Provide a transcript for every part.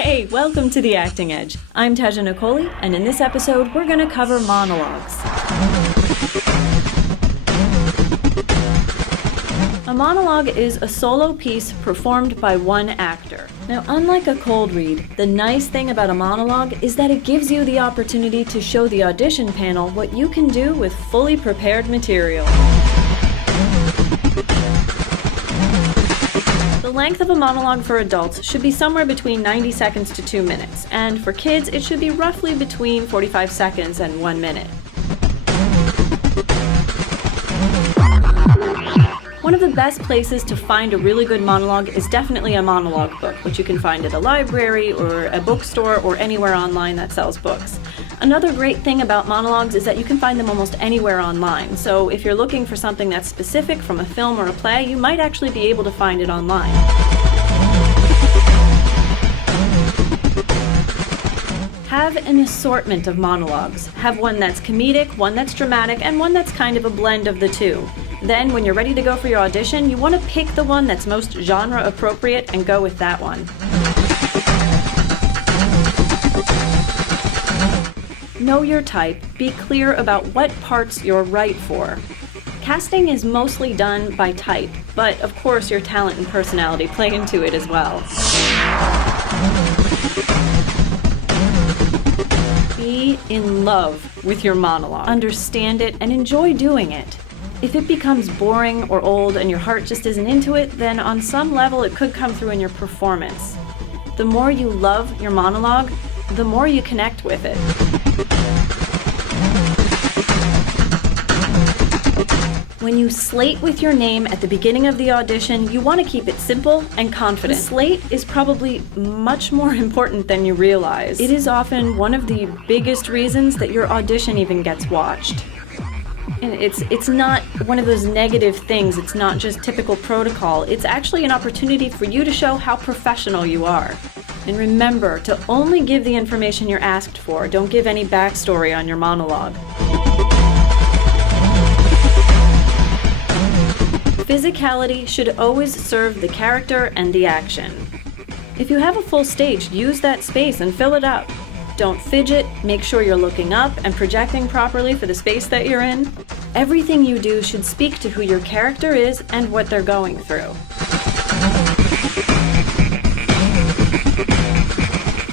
Hey, welcome to The Acting Edge. I'm Taja Nicoli, and in this episode, we're going to cover monologues. A monologue is a solo piece performed by one actor. Now, unlike a cold read, the nice thing about a monologue is that it gives you the opportunity to show the audition panel what you can do with fully prepared material. The length of a monologue for adults should be somewhere between 90 seconds to 2 minutes, and for kids, it should be roughly between 45 seconds and 1 minute. One of the best places to find a really good monologue is definitely a monologue book, which you can find at a library or a bookstore or anywhere online that sells books. Another great thing about monologues is that you can find them almost anywhere online, so if you're looking for something that's specific from a film or a play, you might actually be able to find it online. Have an assortment of monologues. Have one that's comedic, one that's dramatic, and one that's kind of a blend of the two. Then, when you're ready to go for your audition, you want to pick the one that's most genre appropriate and go with that one. Know your type. Be clear about what parts you're right for. Casting is mostly done by type, but of course your talent and personality play into it as well. Be in love with your monologue. Understand it and enjoy doing it. If it becomes boring or old and your heart just isn't into it, then on some level it could come through in your performance. The more you love your monologue, the more you connect with it. When you slate with your name at the beginning of the audition, you want to keep it simple and confident. The slate is probably much more important than you realize. It is often one of the biggest reasons that your audition even gets watched. And it's not one of those negative things, it's not just typical protocol, it's actually an opportunity for you to show how professional you are. And remember to only give the information you're asked for, don't give any backstory on your monologue. Physicality should always serve the character and the action. If you have a full stage, use that space and fill it up. Don't fidget, make sure you're looking up and projecting properly for the space that you're in. Everything you do should speak to who your character is and what they're going through.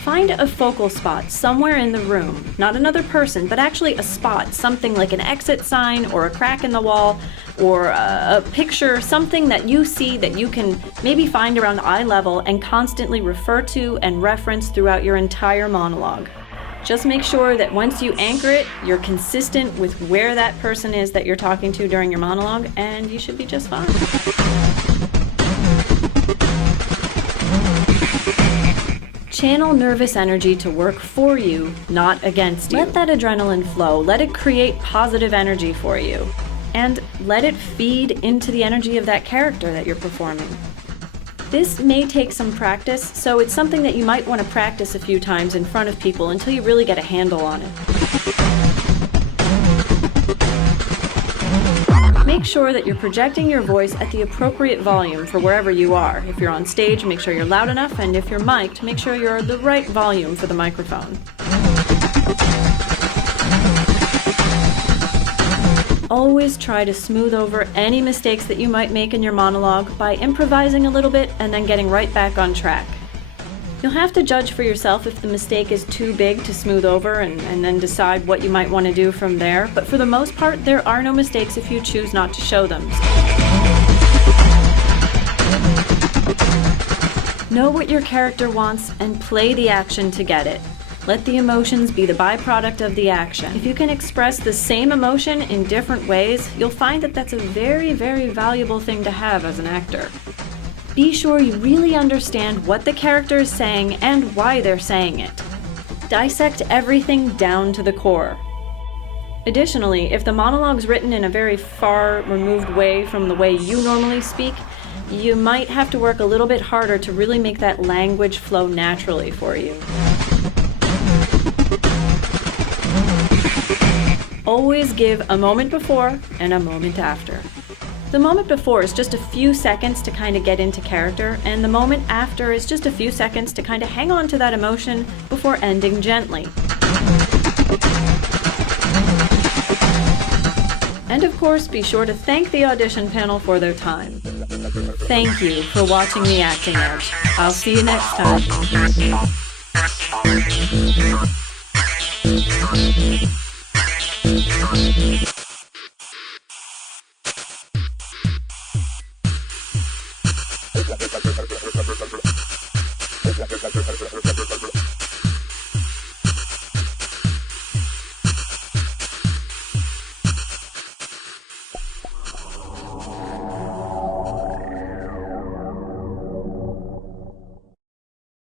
Find a focal spot somewhere in the room, not another person, but actually a spot, something like an exit sign or a crack in the wall or a picture, something that you see that you can maybe find around eye level and constantly refer to and reference throughout your entire monologue. Just make sure that once you anchor it, you're consistent with where that person is that you're talking to during your monologue, and you should be just fine. Channel nervous energy to work for you, not against you. Let that adrenaline flow. Let it create positive energy for you. And let it feed into the energy of that character that you're performing. This may take some practice, so it's something that you might want to practice a few times in front of people until you really get a handle on it. Make sure that you're projecting your voice at the appropriate volume for wherever you are. If you're on stage, make sure you're loud enough, and if you're mic'd, make sure you're the right volume for the microphone. Always try to smooth over any mistakes that you might make in your monologue by improvising a little bit and then getting right back on track. You'll have to judge for yourself if the mistake is too big to smooth over and then decide what you might want to do from there, but for the most part, there are no mistakes if you choose not to show them. Know what your character wants and play the action to get it. Let the emotions be the byproduct of the action. If you can express the same emotion in different ways, you'll find that that's a very, very valuable thing to have as an actor. Be sure you really understand what the character is saying and why they're saying it. Dissect everything down to the core. Additionally, if the monologue's written in a very far removed way from the way you normally speak, you might have to work a little bit harder to really make that language flow naturally for you. Always give a moment before and a moment after. The moment before is just a few seconds to kind of get into character, and the moment after is just a few seconds to kind of hang on to that emotion before ending gently. And of course, be sure to thank the audition panel for their time. Thank you for watching The Acting Edge. I'll see you next time.